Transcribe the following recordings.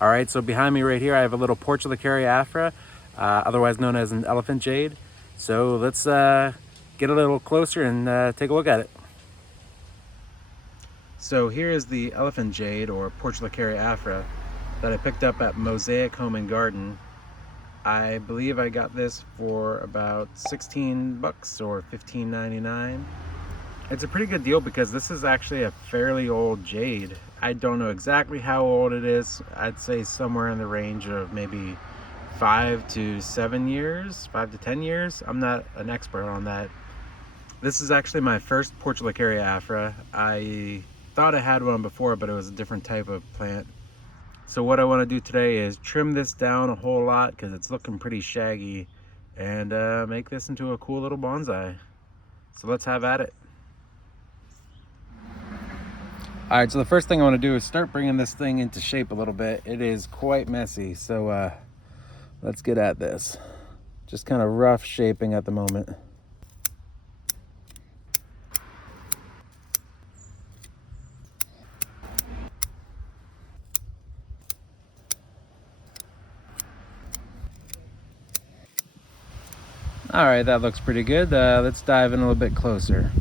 All right, so behind me right here, I have a little Portulacaria Afra, otherwise known as an Elephant Jade. So let's get a little closer and take a look at it. So here is the Elephant Jade, or Portulacaria Afra, that I picked up at Mosaic Home Garden. I believe I got this for about 16 bucks or $15.99. It's a pretty good deal because this is actually a fairly old jade. I don't know exactly how old it is. I'd say somewhere in the range of maybe 5 to 7 years, 5 to 10 years. I'm not an expert on that. This is actually my first Portulacaria Afra. I thought I had one before, but it was a different type of plant. So what I want to do today is trim this down a whole lot because it's looking pretty shaggy, and make this into a cool little bonsai. So let's have at it. All right, so the first thing I want to do is start bringing this thing into shape a little bit. It is quite messy, so let's get at this. Just kind of rough shaping at the moment. All right, that looks pretty good. Let's dive in a little bit closer.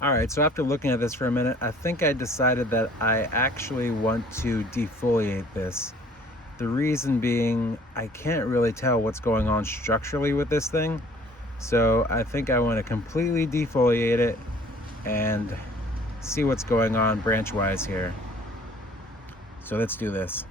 All right, so after looking at this for a minute, I think I decided that I actually want to defoliate this. The reason being, I can't really tell what's going on structurally with this thing. So I think I want to completely defoliate it and see what's going on branch-wise here. So let's do this.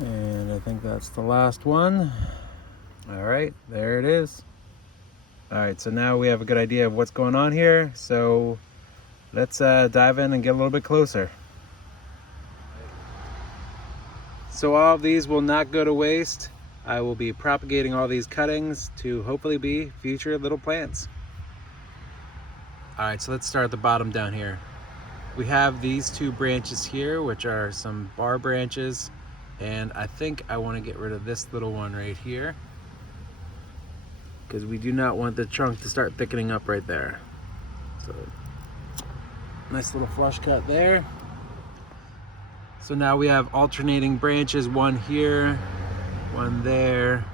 And I think that's the last one. All right, there it is. All right, so now we have a good idea of what's going on here. So let's dive in and get a little bit closer. So all of these will not go to waste. I will be propagating all these cuttings to hopefully be future little plants. All right, so let's start at the bottom down here. We have these two branches here, which are some bar branches. And I think I want to get rid of this little one right here, because we do not want the trunk to start thickening up right there. So nice little flush cut there. So now we have alternating branches, one here, one there.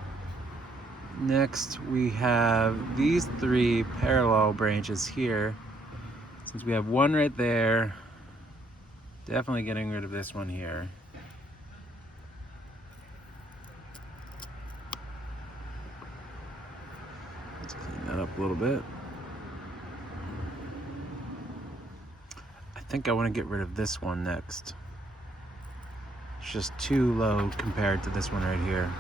Next we have these three parallel branches here. Since we have one right there, definitely getting rid of this one here. Let's clean that up a little bit. I think I want to get rid of this one next. It's just too low compared to this one right here.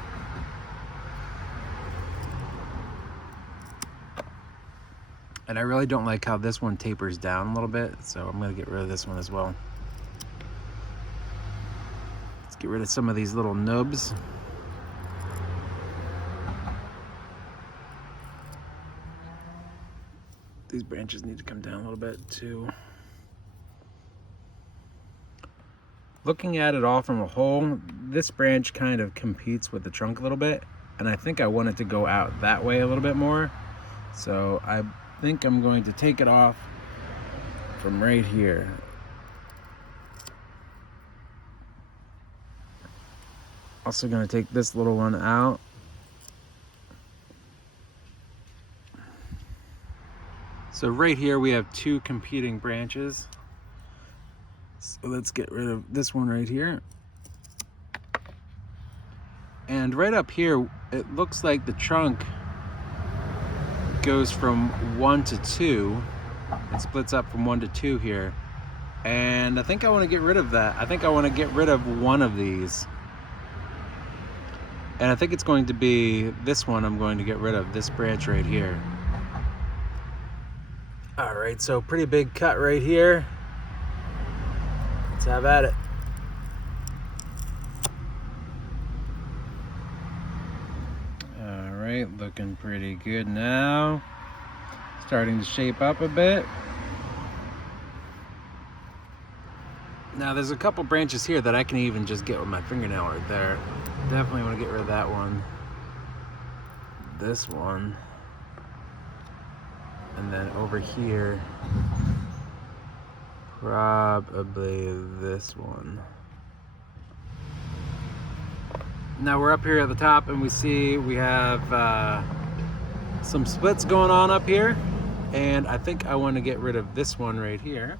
And I really don't like how this one tapers down a little bit, so I'm going to get rid of this one as well. Let's get rid of some of these little nubs. These branches need to come down a little bit too. Looking at it all from a whole, this branch kind of competes with the trunk a little bit, and I think I want it to go out that way a little bit more. So I think I'm going to take it off from right here. Also going to take this little one out. So right here we have two competing branches. So let's get rid of this one right here. And right up here, it looks like the trunk goes from 1 to 2. It splits up from 1 to 2 here. And I think I want to get rid of that. I think I want to get rid of one of these. And I think it's going to be this one I'm going to get rid of, this branch right here. All right, so pretty big cut right here. Let's have at it. All right, looking pretty good now. Starting to shape up a bit. Now there's a couple branches here that I can even just get with my fingernail right there. Definitely want to get rid of that one. This one. And then over here, probably this one. Now we're up here at the top and we see we have some splits going on up here. And I think I want to get rid of this one right here.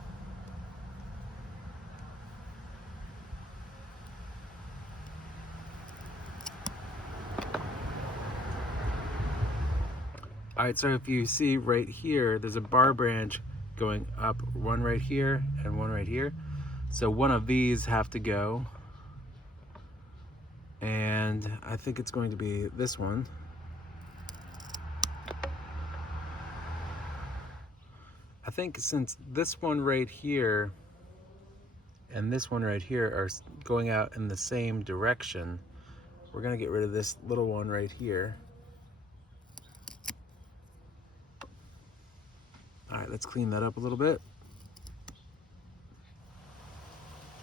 All right, so if you see right here, there's a bar branch going up, one right here and one right here. So one of these have to go. And I think it's going to be this one. I think since this one right here and this one right here are going out in the same direction, we're gonna get rid of this little one right here. All right, let's clean that up a little bit.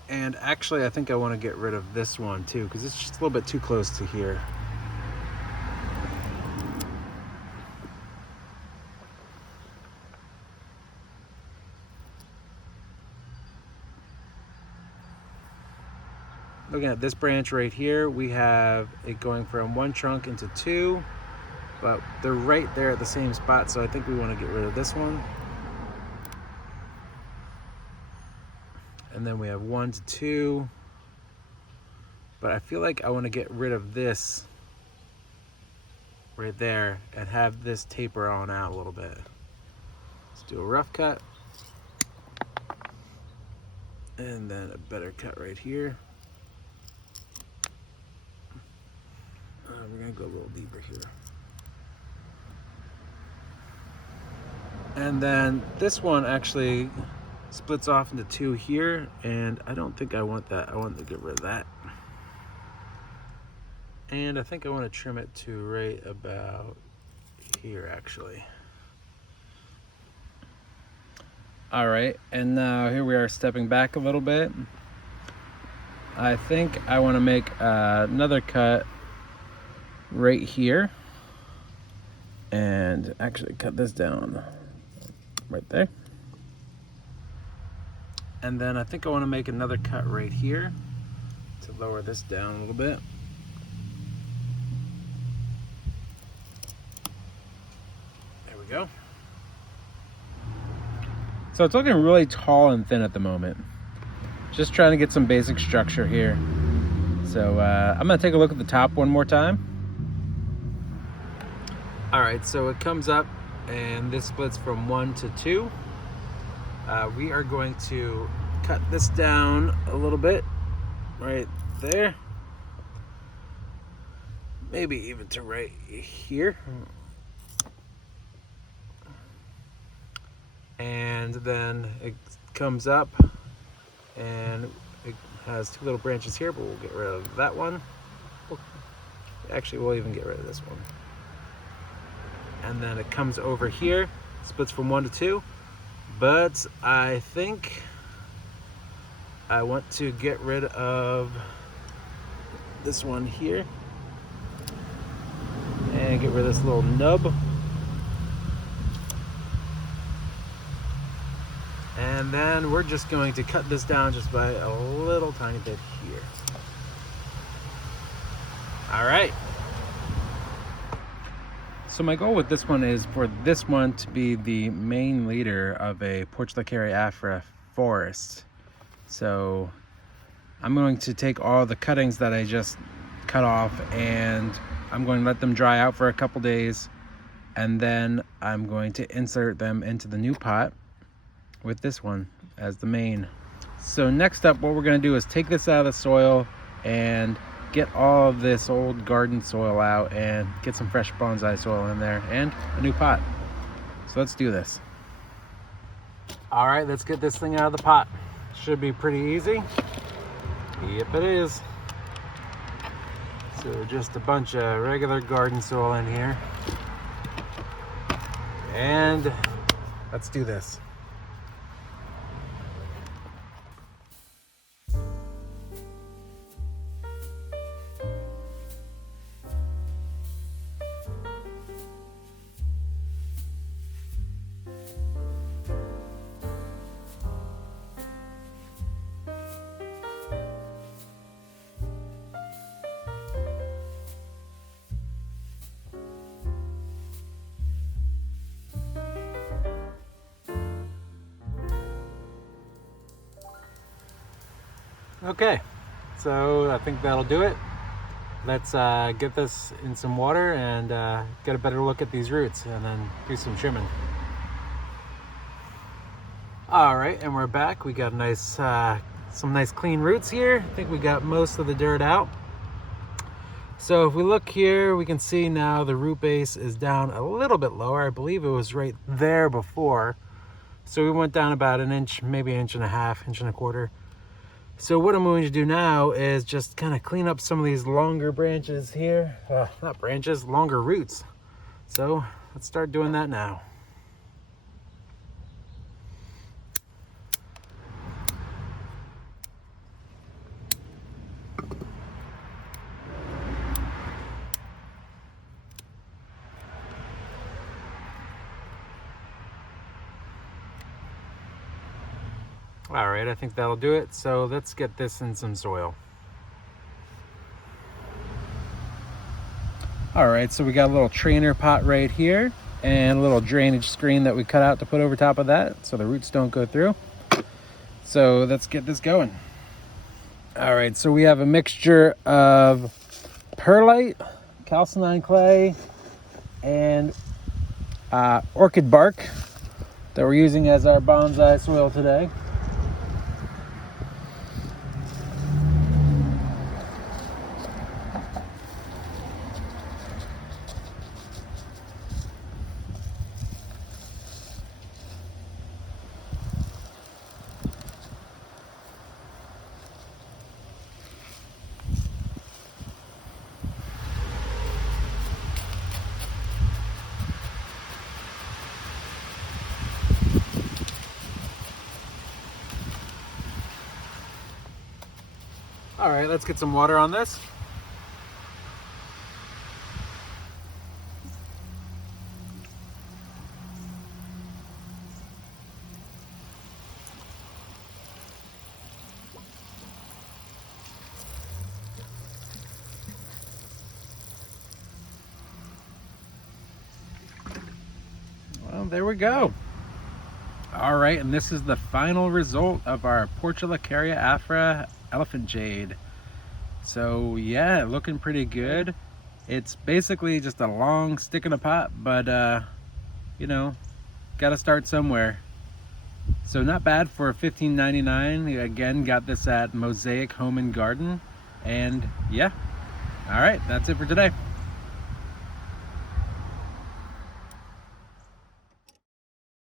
And actually, I think I want to get rid of this one too, because it's just a little bit too close to here. Looking at this branch right here, we have it going from one trunk into two, but they're right there at the same spot, so I think we want to get rid of this one. And then we have 1 to 2, but I feel like I want to get rid of this right there and have this taper on out a little bit. Let's do a rough cut, and then a better cut right here. We're gonna go a little deeper here. And then this one actually splits off into two here, and I don't think I want that. I want to get rid of that. And I think I want to trim it to right about here actually. All right, and now here we are stepping back a little bit. I think I want to make another cut right here and actually cut this down right there. And then I think I want to make another cut right here to lower this down a little bit. There we go. So it's looking really tall and thin at the moment. Just trying to get some basic structure here. So I'm gonna take a look at the top one more time. All right, so it comes up and this splits from 1 to 2. We are going to cut this down a little bit right there. Maybe even to right here. And then it comes up and it has two little branches here, but we'll get rid of that one. Actually, we'll even get rid of this one. And then it comes over here, splits from 1 to 2. But I think I want to get rid of this one here and get rid of this little nub. And then we're just going to cut this down just by a little tiny bit here. All right. So my goal with this one is for this one to be the main leader of a Portulacaria Afra forest. So I'm going to take all the cuttings that I just cut off and I'm going to let them dry out for a couple days, and then I'm going to insert them into the new pot with this one as the main. So next up, what we're going to do is take this out of the soil and get all of this old garden soil out and get some fresh bonsai soil in there and a new pot. So let's do this. All right, let's get this thing out of the pot. Should be pretty easy. Yep, it is. So just a bunch of regular garden soil in here. And let's do this. Okay, so I think that'll do it. Let's get this in some water and get a better look at these roots and then do some trimming. All right, and we're back. We got nice, some nice clean roots here. I think we got most of the dirt out. So if we look here, we can see now the root base is down a little bit lower. I believe it was right there before. So we went down about an inch, maybe an inch and a half, inch and a quarter. So what I'm going to do now is just kind of clean up some of these longer branches here. Not branches, longer roots. So let's start doing that now. All right, I think that'll do it. So let's get this in some soil. All right, so we got a little trainer pot right here and a little drainage screen that we cut out to put over top of that so the roots don't go through. So let's get this going. All right, so we have a mixture of perlite, calcined clay, and orchid bark that we're using as our bonsai soil today. All right, let's get some water on this. Well, there we go. All right, and this is the final result of our Portulacaria Afra Elephant Jade. So yeah, looking pretty good. It's basically just a long stick in a pot, but you know, gotta start somewhere. So not bad for $15.99. Again, got this at Mosaic Home Garden. And yeah, all right, that's it for today.